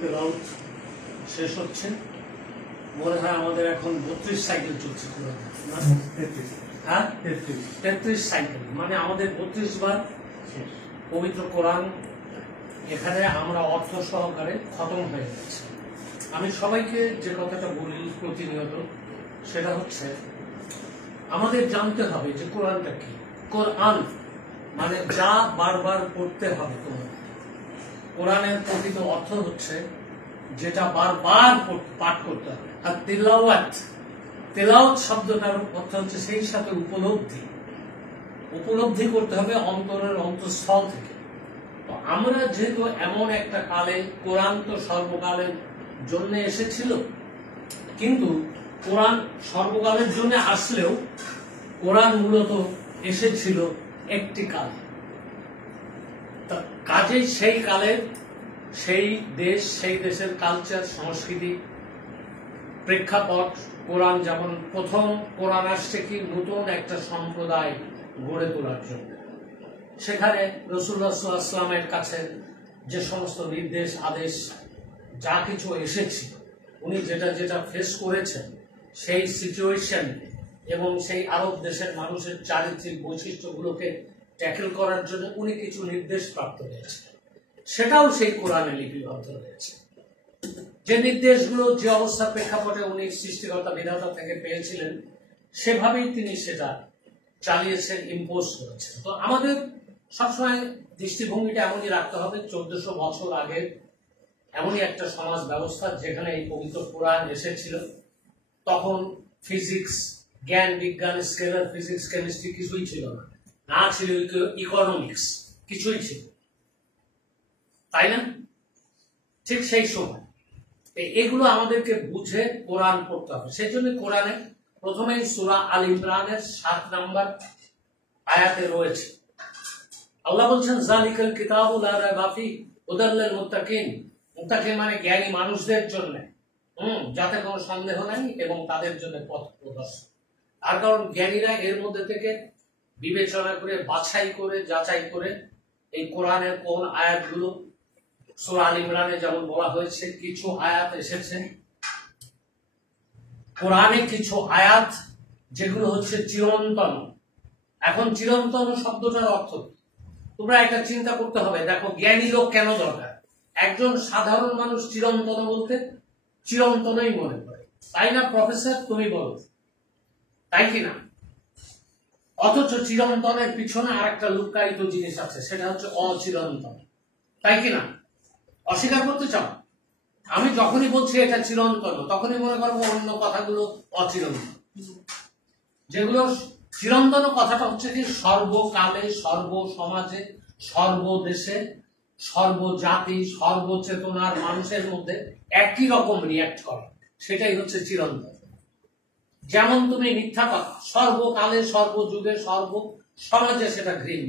তেলাওয়াত শেষ হচ্ছে। মনে হয় আমাদের এখন 32 সাইকেল চলছে কোরআনে, হ্যাঁ 33 সাইকেল, মানে আমাদের 32 বার পবিত্র কোরআন এখানে আমরা অর্থ সহকারে খতম হয়ে যাচ্ছে। আমি সবাইকে যে কথাটা বলি প্রতিনিয়ত, সেটা হচ্ছে আমাদের জানতে হবে যে কোরআনটা কি। কোরআন মানে যা বারবার পড়তে হবে। কোরআনের প্রকৃত অর্থ হচ্ছে যেটা বারবার পাঠ করতে হবে। আর তিলাওয়াত, তেলাওয়াত শব্দটার অর্থ হচ্ছে সেই সাথে উপলব্ধি করতে হবে অন্তরের অন্তঃস্থল থেকে। তো আমরা যেহেতু এমন একটা কালে, কোরআন তো সর্বকালের জন্য এসেছিল, কিন্তু কোরআন সর্বকালের জন্য আসলেও কোরআন মূলত এসেছিল একটি কালে। কাজেই সেই কালের সেই দেশ, সেই দেশের কালচার, সংস্কৃতি, প্রেক্ষাপট, কোরআন যেমন প্রথম কোরআন আসছে কি নতুন একটা সম্প্রদায় গড়ে তোলার জন্য। সেখানে রাসূলুল্লাহ সাল্লাল্লাহু আলাইহি ওয়াসাল্লামের কাছে যে সমস্ত নির্দেশ আদেশ যা কিছু এসেছে, উনি যেটা যেটা ফেস করেছেন সেই সিচুয়েশন এবং সেই আরব দেশের মানুষের চারিত্রিক বৈশিষ্ট্যগুলোকে ট্যাকেল করার জন্য উনি কিছু নির্দেশ প্রাপ্ত হয়েছে, সেটাও সেই কোরআনে লিপিবদ্ধ রয়েছে। যে নির্দেশগুলো যে অবস্থার প্রেক্ষাপটে উনি সৃষ্টিকর্তা বিধাতা থেকে পেয়েছিলেন, সেভাবেই তিনি সেটা চালিয়েছেন, ইম্পোজ করেছেন। তো আমাদের সবসময় দৃষ্টিভঙ্গিটা এমনই রাখতে হবে, 1400 বছর আগে এমনই একটা সমাজ ব্যবস্থা যেখানে এই পবিত্র কোরআন এসেছিল। তখন ফিজিক্স, জ্ঞান বিজ্ঞান, স্কেলার ফিজিক্স, কেমিস্ট্রি কিছুই ছিল না, না ছিল ইকোনমিক্স, কিছুই ছিল, তাই না? ঠিক সেই সময় এগুলো আমাদেরকে বুঝে কোরআন পড়তে হবে। সেই জন্য কোরআনে প্রথমেই সূরা আল ইমরানের 7 নম্বর আয়াতে রয়েছে, আল্লাহ বলছেন যালিকাল কিতাবু লা রাইবা ফিহি হুদাল লিল মুত্তাকিন। মুত্তাকিন মানে জ্ঞানী মানুষদের জন্য, যাতে কোনো সন্দেহ নাই, এবং তাদের জন্য পথ প্রদর্শন। আর কারণ জ্ঞানীরা এর মধ্যে থেকে বিবেচনা করে, বাছাই করে, যাচাই করে এই কোরআনের কোন আয়াতগুলো, সূরা আল ইমরানে যেমন বলা হয়েছে কিছু আয়াত এসেছে কোরআনে, কিছু আয়াত যেগুলো হচ্ছে চিরন্তন। এখন চিরন্তন শব্দটার অর্থ তোমরা একটা চিন্তা করতে হবে। দেখো, জ্ঞানী লোক কেন দরকার? একজন সাধারণ মানুষ চিরন্তন বলতে চিরন্তনই মনে করে, তাই না? প্রফেসর, তুমি বলো, তাই কিনা? অথচ চিরন্তনের পিছনে আর একটা লুকায়িত জিনিস আছে, সেটা হচ্ছে অচিরন্তন, তাই কিনা? অস্বীকার করতে চাও? আমি যখনই বলছি এটা চিরন্তন, তখনই মনে করবো অন্য কথাগুলো অচিরন্তন। যেগুলো চিরন্তন কথাটা হচ্ছে কি সর্বকালে, সর্বসমাজে, সর্বদেশে, সর্বজাতি, সর্বচেতনার মানুষের মধ্যে একই রকম রিয়াক্ট করে, সেটাই হচ্ছে চিরন্তন। যেমন তুমি মিথ্যা কথা সর্বকালে, সর্বযুগে, সর্বসমাজে সেটা ঘৃণ্য।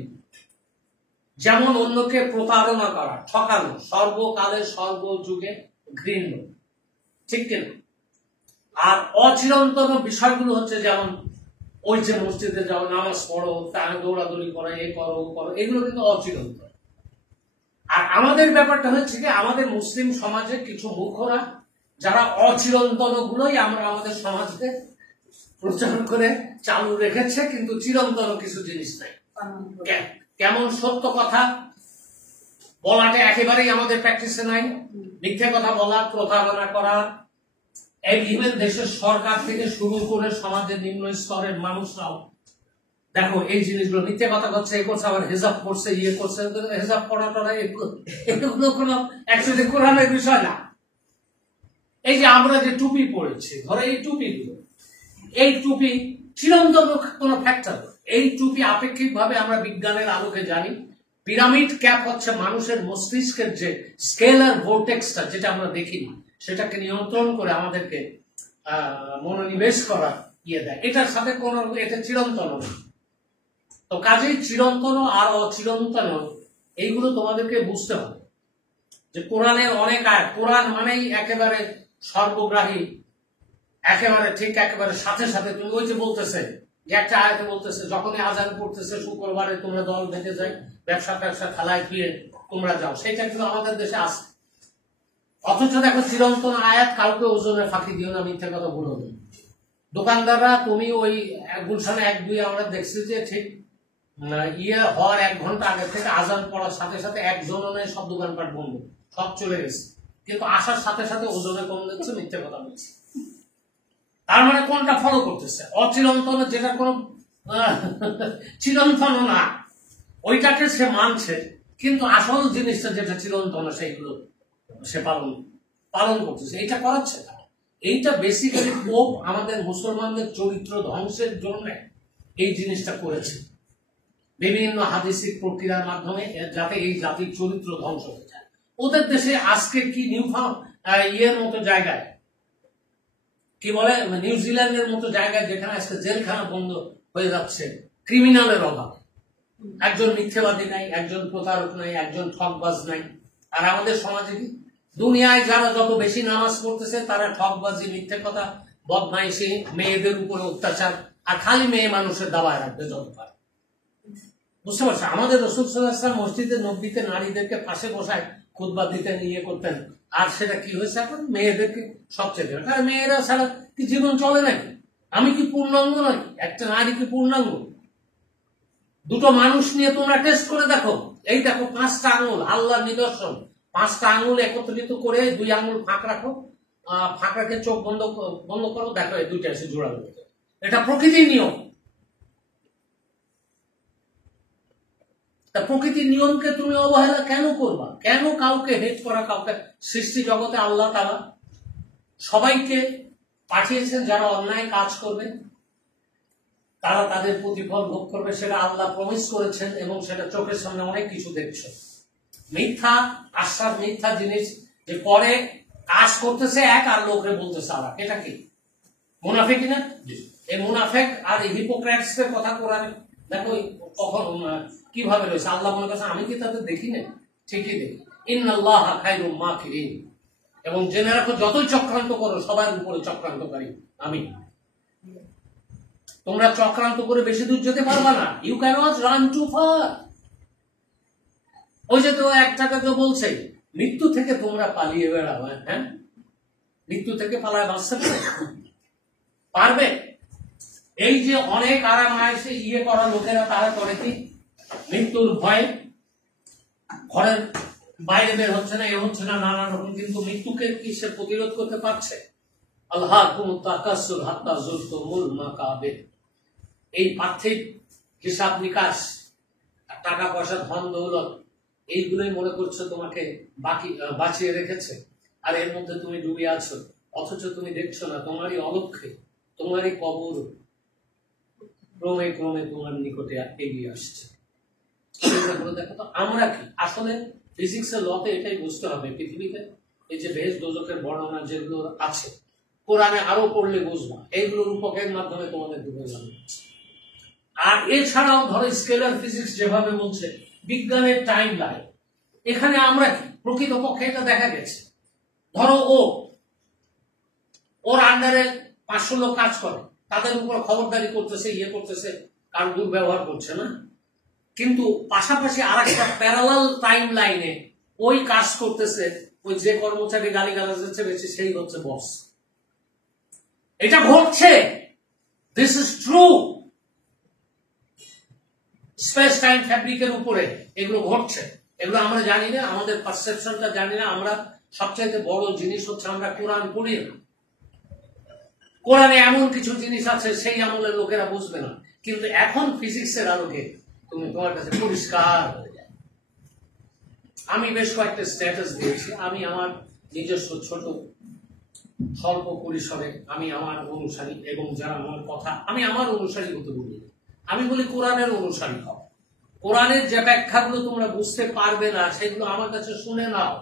যেমন অন্যকে প্রতারণা করা, ঠকানো, সর্বকালে, সর্বযুগে ঘৃণ্য, ঠিক কিনা? আর অচিরন্তন বিষয়গুলো হচ্ছে যেমন ওই যে মসজিদে যাও, নামাজ পড়ো, তার দৌড়াদৌড়ি করো, এ করো, ও করো, এগুলো কিন্তু অচিরন্তন। আর আমাদের ব্যাপারটা হচ্ছে কি, আমাদের মুসলিম সমাজে কিছু মূর্খরা যারা অচিরন্তন গুলোই আমরা আমাদের সমাজকে প্রচার করে চালু রেখেছে, কিন্তু চিরন্তন কিছু জিনিস নাই। কেমন সত্য কথা বলাটা একেবারেই আমাদের প্র্যাকটিসে নাই। মিথ্যে কথা বলা, প্রতারণা করা, ইভেন দেশের সরকার থেকে শুরু করে সমাজের নিম্ন স্তরের মানুষরাও দেখো এই জিনিসগুলো মিথ্যে কথা করছে, এ করছে, আবার হেজাব করছে, ইয়ে করছে। হেজাব করা টরা এগুলো কোনো অ্যাকচুয়ালি কোরআনের বিষয় না। এই যে আমরা যে টুপি পড়েছি, ধরো এই টুপিগুলো, এই টুপি চিরন্তন কোন ফ্যাক্টর। এই টুপি আপেক্ষিকভাবে আমরা বিজ্ঞানের আলোকে জানি পিরামিড ক্যাপ হচ্ছে মানুষের মস্তিষ্কের যে স্কেলার ভোর্টেক্সটা, যেটা আমরা দেখি না, সেটাকে নিয়ন্ত্রণ করে আমাদেরকে মনোনিবেশ করা ইয়ে দেয়। এটার সাথে কোন, এটা চিরন্তন না। তো কাজেই চিরন্তন আর অচিরন্তন এইগুলো তোমাদেরকে বুঝতে হবে। যে কোরআনের অনেক আয়াত, কোরআন মানেই একেবারে সর্বগ্রাহী, একেবারে ঠিক, একেবারে সাথে সাথে। তুমি ওই যে বলতেছে যে একটা আয়াতে বলতেছে যখনই আজান পড়তেছে শুক্রবারে তোমরা দল বেঁধে যায়, ব্যবসা খেলায় ফিরে তোমরা যাও, সেটা কিন্তু আমাদের দেশে আছে। অথচ অথচ দেখো চিরন্তন আয়াত, কাউকে ওজনে ফাঁকি দিও না, মিথ্যা কথা বলো না। দোকানদাররা, তুমি ওই গুলশানে 1-2 আমরা দেখছি যে ঠিক হওয়ার 1 ঘন্টা আগে থেকে আজান পড়ার সাথে সাথে একজনও নেই, সব দোকানপাট বন্ধ, সব চলে গেছে, কিন্তু আসার সাথে সাথে ওজনে কম দিচ্ছে, মিথ্যে কথা বলছে। তার মানে কোনটা ফলো করতেছে? অচিরন্তন, যেটা কোনো চিরন্তন না, ওইটাকে সে মানছে, কিন্তু আসল জিনিসটা যেটা চিরন্তন সেইগুলো সে পালন করতেছে। এটা করাচ্ছে না। এইটা বেসিক্যালি পোপ আমাদের মুসলমানদের চরিত্র ধ্বংসের জন্য এই জিনিসটা করেছে, বিভিন্ন হাদিসিক প্রক্রিয়ার মাধ্যমে, যাতে এই জাতির চরিত্র ধ্বংস হয়ে যায়। ওদের দেশে আজকে কি ইয়ের মতো জায়গায়, কি বলে, নিউজিল্যান্ডের মতো জায়গায়, যেখানে আজকে জেলখানা বন্ধ হয়ে যাচ্ছে ক্রিমিনালের অভাব। একজন মিথ্যেবাদী নাই, একজন প্রতারক নাই, একজন ঠকবাজ নাই। আর আমাদের সমাজে কি, দুনিয়ায় যারা যত বেশি নামাজ পড়তেছে তারা ঠকবাজি, মিথ্যে কথা, বদমাইশি, মেয়েদের উপরে অত্যাচার, আর খালি মেয়ে মানুষের দাবায় রাখবে যত পারে। বুঝতে পারছো? আমাদের রাসূল সাল্লাল্লাহু আলাইহি ওয়াসাল্লাম মসজিদে নববীতে নারীদেরকে পাশে বসায় খুতবা দিতেন, ইয়ে করতেন। আর সেটা কি হয়েছে এখন? মেয়েদেরকে সবচেয়ে দেবে, কারণ মেয়েরা ছাড়া কি জীবন চলে নাকি? আমি কি পূর্ণাঙ্গ নাকি? একটা নারী কি পূর্ণাঙ্গ? দুটো মানুষ নিয়ে তোমরা টেস্ট করে দেখো। এই দেখো 5টা আঙুল, আল্লাহর নিদর্শন। 5টা আঙুল একত্রিত করে 2 আঙুল ফাঁক রাখো, ফাঁক রাখে চোখ বন্ধ করো, দেখো এই 2টা এসে জোড়া হয়ে যায়। এটা প্রকৃতির নিয়ম। তা প্রকৃতির নিয়মকে তুমি অবহেলা কেন করবা? কেন কাউকে হেট করা? কাউকে, সৃষ্টি জগতে আল্লাহ তাআলা সবাইকে পাঠিয়েছেন, যারা অন্যায় কাজ করবে তারা তাদের প্রতিফল ভোগ করবে, সেটা আল্লাহ প্রমিস করেছেন, এবং সেটা চোখের সামনে অনেক কিছু দেখছো। মিথ্যা আশ্বাস, মিথ্যা জিনিস, যে পরে কাজ করতেছে এক আর লোকরে বলতেছে আর, এটা কি মুনাফিক না? এই মুনাফিক আর এই হিপোক্রেটসদের কথা কোরআনে দেখো কখন কিভাবে রয়েছে। আল্লাহ মনে করছে আমি কি তাদের দেখি না? ঠিকই দেখি। ইন্নাল্লাহা খায়রুল মাকিরিন। এবং জেনে রাখো, যতই চক্রান্ত করো সবার উপরে চক্রান্তকারী আমি। তোমরা চক্রান্ত করে বেশি দূর যেতে পারবা না। You cannot run too far. ওই যে তো একটাকে তো বলছে, মৃত্যু থেকে তোমরা পালিয়ে বেড়াও। হ্যাঁ, মৃত্যু থেকে পালায় বাঁচতে পারবে? এই যে অনেক আরাম আয়েসে ইয়ে করা লোকেরা, তারা করে কি? মৃত্যুর ভয়ে ঘরের বাইরে বের হচ্ছে না, এ হচ্ছে না, নানা রকম। কিন্তু মৃত্যুকে কি সে প্রতিরোধ করতে পারছে? আল্লাহকুমুত তাকাসসুর হাত্তা যুরতুমুল মাকাবির। এই পার্থিব হিসাব নিকাশ, টাকা পয়সা, ধন দৌলত, এইগুলোই মনে করছো তোমাকে বাঁচিয়ে রেখেছে, আর এর মধ্যে তুমি ডুবে আছো। অথচ তুমি দেখছো না তোমারই অলক্ষ্যে, তোমারই কবর ক্রমে ক্রমে তোমার নিকটে এগিয়ে আসছে। দেখো তো আমরা কি আসলে ফিজিক্সের লতে এটাই বুঝতে হবে। পৃথিবীতে এই যে বেহেশত দোজখের বর্ণনা যেগুলো আছে, কোরআনে আরো পড়লে বুঝবা। এইগুলোর রূপকের মাধ্যমে তোমাদের ডুবে যাবে। আর এছাড়াও ধরো স্কেলার ফিজিক্স যেভাবে বলছে, বিজ্ঞানের টাইম লাইন, এখানে আমরা কি প্রকৃতপক্ষে এটা দেখা গেছে। ধরো ওর আন্ডারে 500 লোক কাজ করে, তাদের উপর খবরদারি করতেছে, ইয়ে করতেছে, কার দুর্ব্যবহার করছে না। কিন্তু পাশাপাশি আরেকটা প্যারালাল টাইম লাইনে ওই কাজ করতেছে ওই যে কর্মচারী গালিগালাজ হচ্ছে বেশি, সেই হচ্ছে বস। এটা ঘটছে। This is true. Space time ফ্যাব্রিকের উপরে এগুলো ঘটছে। এগুলো আমরা জানি না, আমাদের পারসেপশনটা জানি না। আমরা সবচাইতে বড় জিনিস হচ্ছে আমরা কোরআন পড়ি না। কোরআনে এমন কিছু জিনিস আছে সেই আমলের লোকেরা বুঝবে না, কিন্তু এখন ফিজিক্সের আলোকে তুমি তোমার কাছে পরিষ্কার হয়ে যায়। আমি বেশ কয়েকটা স্ট্যাটাস দিয়েছি। আমি আমার নিজস্ব ছোট স্বল্প পরিসরে আমি আমার অনুসারী, এবং যারা আমার কথা, আমি আমার অনুসারী হতে বলি, আমি বলি কোরআনের অনুসারী হও। কোরআনের যে ব্যাখ্যাগুলো তোমরা বুঝতে পারবে না সেগুলো আমার কাছে শুনে নাও।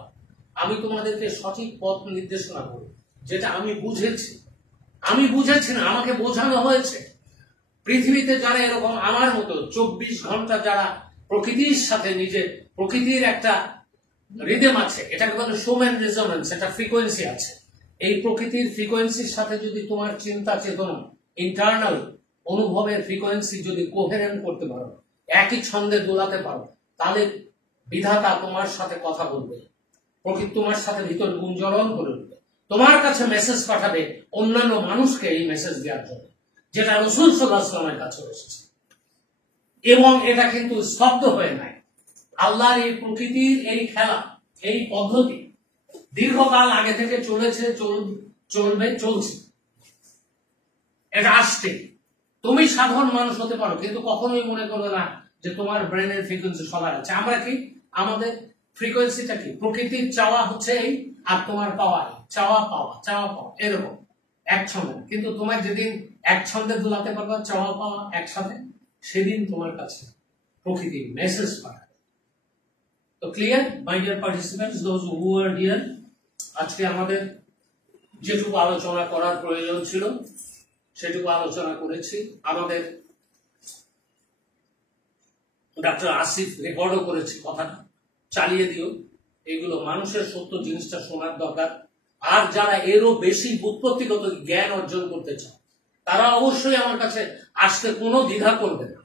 আমি তোমাদেরকে সঠিক পথ নির্দেশনা করব, যেটা আমি বুঝেছি না, আমাকে বোঝানো হয়েছে। পৃথিবীতে যারা এরকম আমার মতো 24 ঘন্টা যারা প্রকৃতির সাথে নিজে, প্রকৃতির একটা রিদম আছে, এটাকে বলে হিউম্যান রেজোনেন্স, একটা ফ্রিকোয়েন্সি আছে। এই প্রকৃতির ফ্রিকোয়েন্সির সাথে যদি তোমার চিন্তা চেতনা, ইন্টারনাল অনুভবের ফ্রিকোয়েন্সি যদি কোহেরেন্ট করতে পারো, একই ছন্দে দোলাতে পারো, তাহলে বিধাতা তোমার সাথে কথা বলবে। প্রকৃতি তোমার সাথে ভিতর গুঞ্জরণ করে উঠবে, তোমার কাছে মেসেজ পাঠাবে অন্যান্য মানুষকে এই মেসেজ দেওয়ার জন্য, যেটা রাসূল সাল্লাল্লাহু আলাইহি ওয়াসাল্লামের কাছে এসেছে। এবং এটা কিন্তু স্তব্ধ হয়ে নাই। আল্লাহর এই প্রকৃতির এই খেলা, এই পদ্ধতি দীর্ঘকাল আগে থেকে চলেছে, চলবে, চলছে। এটা আসছে। তুমি সাধারণ মানুষ হতে পারো, কিন্তু কখনোই মনে করবে না যে তোমার ব্রেনের ফ্রিকোয়েন্সি সবার আছে। আমরা কি, আমাদের ফ্রিকোয়েন্সিটা কি? প্রকৃতির চাওয়া হচ্ছে এই, আর তোমার পাওয়া এই। চাওয়া পাওয়া, চাওয়া পাওয়া, এরকম এক ছন্দে। কিন্তু তোমার যেদিন এক ছন্দে দোলাতে পারবা, চাওয়া পাওয়া একসাথে, সেদিন তোমার কাছে প্রকৃতির মেসেজ পাঠাবে। তো clear my dear participants, those who R here? আজকে আমাদের যেটুকু আলোচনা করার প্রয়োজন ছিল সেটুকু আলোচনা করেছি। আমাদের ডাক্তার আসিফ রেকর্ডও করেছে, কথাটা চালিয়ে দিও। এগুলো মানুষের সত্য জিনিসটা শোনার দরকার। আর যারা এরও বেশি বুৎপত্তিগত জ্ঞান অর্জন করতে চায় তারা অবশ্যই আমার কাছে আসতে কোনো দ্বিধা করবে না,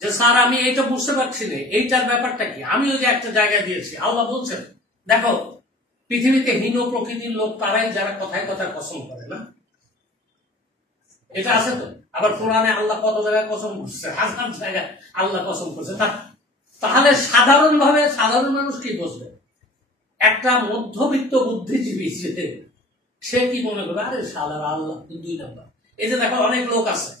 যে স্যার আমি এইটা বুঝতে পারছি না, এইটার ব্যাপারটা কি। আমিও যে একটা জায়গা দিয়েছি, আল্লাহ বলছেন দেখো পৃথিবীতে হীন প্রকৃতির লোক তারাই যারা কথায় কথায় কসম করে না, এটা আছে তো। আবার কোরআনে আল্লাহ কত জায়গায় কসম করছে, হাজার জায়গায় আল্লাহ কসম করছে। তাহলে সাধারণভাবে সাধারণ মানুষ কি বুঝবে? একটা মধ্যবিত্ত বুদ্ধিজীবী সে কি মনে করবে, আরে সালার আল্লাহ 2 নাম্বার। এই যে দেখো অনেক লোক আছে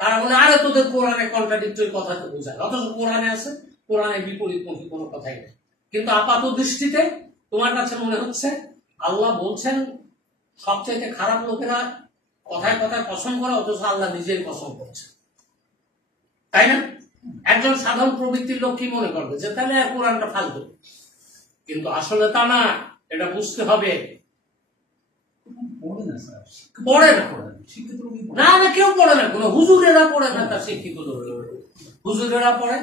তারা বলে আরে তোদের কোরআনে কন্ট্রাডিক্টরি কথা তো বোঝায়, অথচ কোরআনে আছে, কোরআনের বিপরীতমুখী কোনো কথাই নেই। কিন্তু আপাত দৃষ্টিতে তোমার কাছে মনে হচ্ছে আল্লাহ বলছেন সবচাইতে খারাপ লোকেরা কথায় কথায় কসম করে, অথচ আল্লাহ নিজেই কসম করছে, তাই না? একজন সাধারণ প্রবৃত্তির লোক কি মনে করবে যে তাহলে কোরআনটা ফালতু। কিন্তু আসলে তা না, এটা বুঝতে হবে। পড়ে না, না না কেউ পড়ে না, কোন হুজুরেরা পড়ে না, তার শিক্ষিত হুজুরেরা পড়ে।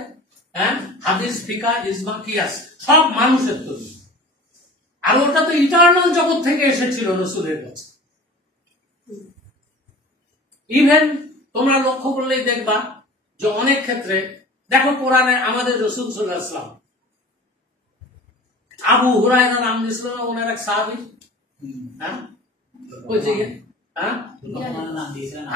হ্যাঁ, হাদিস, ফিকা, ইজমা, কিয়াস সব মানুষের তৈরি। আর ওটা তো ইটারনাল জগৎ থেকে এসেছিল রাসূলের কাছে। ইভেন তোমরা লক্ষ্য করলেই দেখবা যে অনেক ক্ষেত্রে দেখো কোরআনে আমাদের রাসূল সাল্লাল্লাহু আলাইহি ওয়াসাল্লাম আবু হুরায়রা নাম দিয়েছিল না ওনার এক সাহাবী, হ্যাঁ ওই যে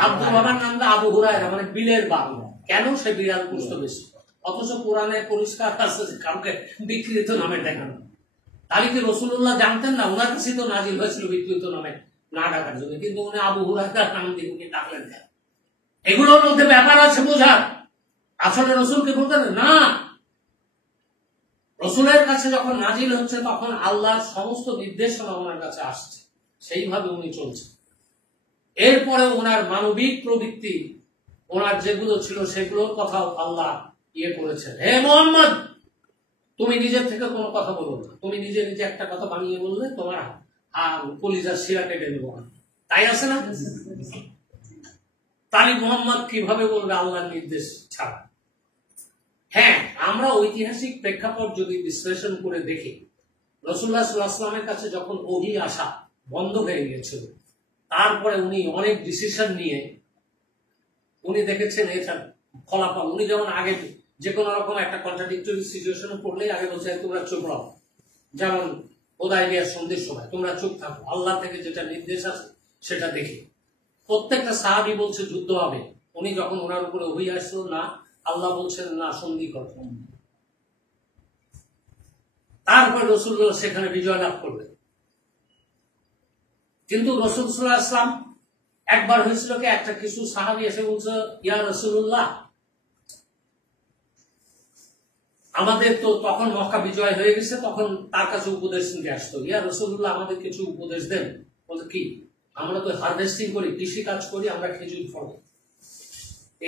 আব্দুল বাবার নামটা আবু হুরায়রা, মানে বিলের বাপ। কেন? সে বিড়াল পুষত বেশি। অথচ কোরআনে পরিষ্কার আছে কাউকে বিকৃত নামে দেখানো। তাহলে কি রাসূলুল্লাহ জানতেন না? ওনার কাছে তো নাজিল হয়েছিল বিকৃত নামে না ডাকার জন্য, কিন্তু উনি আবু হুরায়রা নাম দিয়ে ডাকলেন কেন? এগুলোর মধ্যে ব্যাপার আছে বোঝার। আসলে রসুলকে বলতেন না, রসুলের কাছে যখন নাজিল হচ্ছে তখন আল্লাহর সমস্ত নির্দেশনা ওনার কাছে আসছে, সেইভাবে উনি চলছেন। এরপরে ওনার মানবিক প্রবৃত্তি, ওনার যেগুলো ছিল সেগুলোর কথাও আল্লাহ করেছেন। হে মোহাম্মদ, তুমি নিজের থেকে কোনো কথা বলো না, তুমি নিজে নিজে একটা কথা বানিয়ে বললে তোমার কলিজার শিরা কেটে দেব না, তাই আছে না? তাহলে মোহাম্মদ কিভাবে বলবে আল্লাহর নির্দেশ ছাড়া? হ্যাঁ, আমরা ঐতিহাসিক প্রেক্ষাপট যদি বিশ্লেষণ করে দেখি, রাসূলুল্লাহ সাল্লাল্লাহু আলাইহি ওয়াসাল্লামের কাছে যখন ওহী আসা বন্ধ হয়ে গিয়েছিল, তারপরে উনি অনেক ডিসিশন নিয়ে উনি দেখেছেন এটা ফলাফল। উনি যেমন আগে যে কোনো রকম একটা কন্ট্রাডিক্টরি সিচুয়েশনে পড়লেই আগে বলছে তোমরা চুপ রও, যেমন হুদায়বিয়ার সন্ধির সময় তোমরা চুপ থাকো, আল্লাহ থেকে যেটা নির্দেশ আছে সেটা দেখি। প্রত্যেকটা সাহাবী বলছে যুদ্ধ হবে, উনি যখন ওনার উপরে ওহী আসলো না, আল্লাহ বলছেন না সন্ধি করো, তারপর রাসূলুল্লাহ সেখানে বিজয় লাভ করবেন। কিন্তু রাসূল সাল্লাল্লাহু আলাইহি ওয়াসাল্লাম একবার হয়েছিল কি, একটা কিছু সাহাবী এসে বলছে ইয়া রাসূলুল্লাহ, আমাদের তো তখন মক্কা বিজয় হয়ে গেছে, তখন তার কাছে উপদেশ নিতে আসতো, ইয়া রাসূলুল্লাহ আমাদের কিছু উপদেশ দেন। বলতে কি, আমরা তো হারভেস্টিং করি, কৃষি কাজ করি, আমরা খেজুর ফল,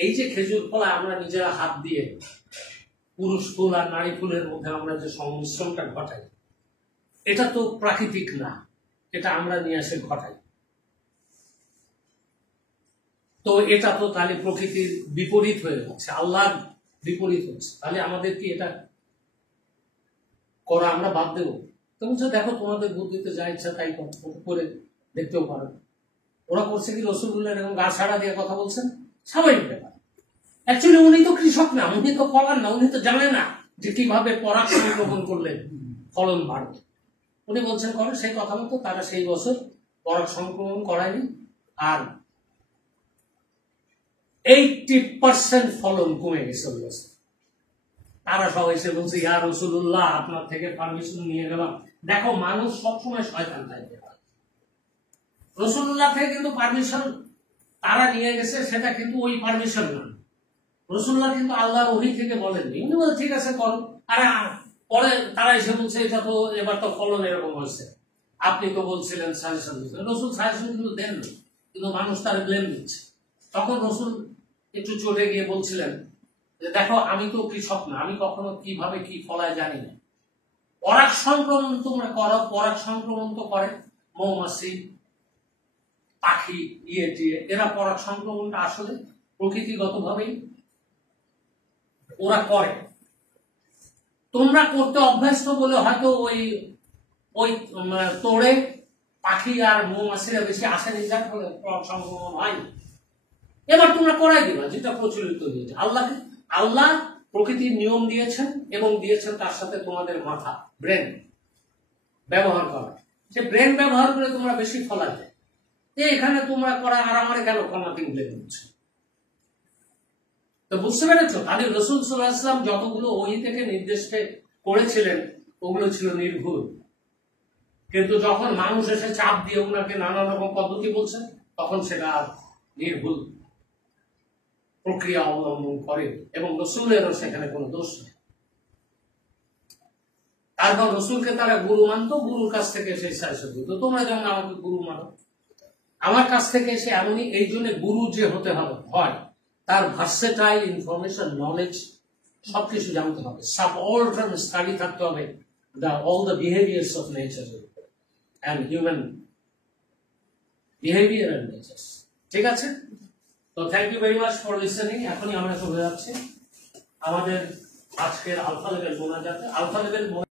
এই যে খেজুর ফল আমরা নিজেরা হাত দিয়ে পুরুষ ফুল আর নারী ফুলের মধ্যে আমরা যে সংমিশ্রণটা ঘটাই, এটা তো প্রাকৃতিক না, এটা আমরা নিয়ে এসে ঘটাই। তো এটা তো তাহলে প্রকৃতির বিপরীত হয়ে যাচ্ছে, আল্লাহর বিপরীত হচ্ছে, তাহলে আমাদের কি এটা করা আমরা বাদ দেবো? তো বলছে দেখো তোমাদের বুদ্ধিতে যা ইচ্ছা তাই করে দেখতেও পারো। ওরা করছে কি, রাসূলুল্লাহ এরকম গা ছাড়া দিয়ে কথা বলছেন, স্বাভাবিক ব্যাপার। অ্যাকচুয়ালি উনি তো কৃষক না, উনি তো ফলান না, উনি তো জানেন না যে কিভাবে পরাগ সংক্রমণ করলেন, ফলন বাড়বে। উনি বলছেন করে, সেই কথা মতো তারা সেই বছর পরাগ সংক্রমণ করায়নি, আর 80% ফলন কমে গেছে ওই বছর। তারা সবাই এসে বলছে, ইয়া রাসূলুল্লাহ, আপনার থেকে পারমিশন নিয়ে গেলাম। দেখো, মানুষ সবসময় শয়তান টাইপের। রাসূলুল্লাহ থেকে কিন্তু পারমিশন তারা নিয়ে গেছে, সেটা কিন্তু ওই পারমিশন না। রাসূলুল্লাহ কিন্তু আল্লাহর ওহী থেকে বলেননি, উনি বলে ঠিক আছে করো। আরে পরে তারা এসে বলছে, এটা তো এবার তো ফলন এরকম হয়েছে, আপনি তো বলছিলেন সাজেশন দিচ্ছেন। রসুল সাজেশন কিন্তু দেন, কিন্তু মানুষ তার ব্লেম দিচ্ছে। তখন রসুল একটু চটে গিয়ে বলছিলেন যে দেখো, আমি তো কৃষক না, আমি কখনো কিভাবে কি ফলায় জানি না। পরাগ সংক্রমণ তোমরা করো, পরাগ সংক্রমণ তো করে মৌমাছি, পাখি, টিয়ে, এরা পরাগ সংক্রমণটা আসলে প্রকৃতিগতভাবেই ওরা করে। তোমরা করতে অভ্যস্ত বলে হয়তো ওই ওই তোড়ে পাখি আর মৌমাছিরা বেশি আসেনি, যার ফলে পরাগ সংক্রমণ হয়নি। এবার তোমরা করাই দিবা যেটা প্রচলিত হয়েছে। আল্লাহ প্রকৃতির নিয়ম দিয়েছেন, এবং দিয়েছেন তার সাথে তোমাদের মাথা, ব্রেন ব্যবহার করা। সে ব্রেন ব্যবহার করে তোমরা বেশি ফলাতে, এখানে তোমরা করা আর আমার কেন কমাতে উল্লেখ হচ্ছে। তো বুঝতে পেরেছ, তাহলে রাসূল সাল্লাল্লাহু আলাইহি ওয়াসাল্লাম যতগুলো ওহী থেকে নির্দেশ করেছিলেন ওগুলো ছিল নির্ভুল, কিন্তু যখন মানুষ এসে চাপ দিয়ে ওনাকে নানা রকম পদ্ধতি বলছেন, তখন সেটা নির্ভুল প্রক্রিয়া অবলম্বন করে, এবং রাসূলেরও সেখানে কোনো দোষ নেই। তারপর রাসূলকে তারা গুরু মানত, গুরুর কাছ থেকে সেই সাজেশন দিত। তোমরা যেমন আমাকে গুরু মানো, আমার কাছ থেকে এসে এমনই। এই জন্য গুরু যে হতে হয়, তার ভার্সেটাইল ইনফরমেশন, নলেজ সবকিছু জানতে হবে, সাবঅর্ডিনেট স্টাডি থাকতে হবে, all the behaviors of nature and human behavior and nature। ঠিক আছে, তো thank you very much for listening. এখনই আমরা চলে যাচ্ছি আমাদের আজকের আলফা লেভেল মোনাজাতে। Alpha level